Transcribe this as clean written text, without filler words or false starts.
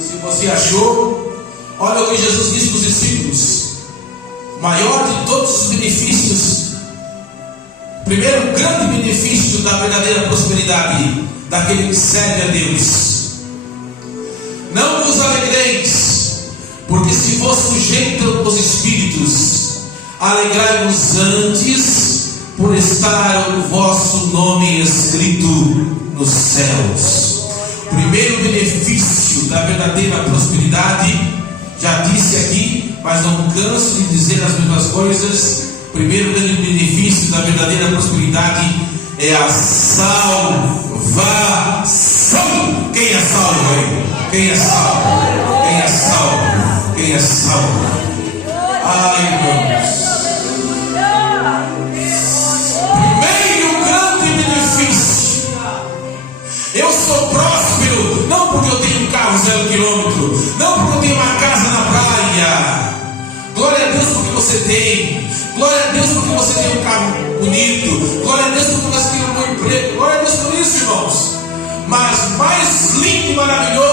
Se você achou, olha o que Jesus disse para os discípulos: maior de todos os benefícios, primeiro grande benefício da verdadeira prosperidade daquele que serve a Deus: não vos alegreis, porque se vos sujeitam os espíritos, alegrai-vos antes por estar o vosso nome escrito nos céus. Primeiro benefício da verdadeira prosperidade, já disse aqui, mas não canso de dizer as mesmas coisas. Primeiro grande benefício da verdadeira prosperidade é a salvação. Quem é salvo aí? Quem é salvo? Quem é salvo? Quem é salvo? Ai, irmãos. Primeiro grande benefício: eu sou próspero, não porque eu tenho um carro 0 quilômetro, não porque eu tenho uma casa na praia. Glória a Deus porque você tem. Glória a Deus porque você tem um carro bonito. Glória a Deus porque você tem um bom emprego. Glória a Deus por isso, irmãos. Mas mais lindo e maravilhoso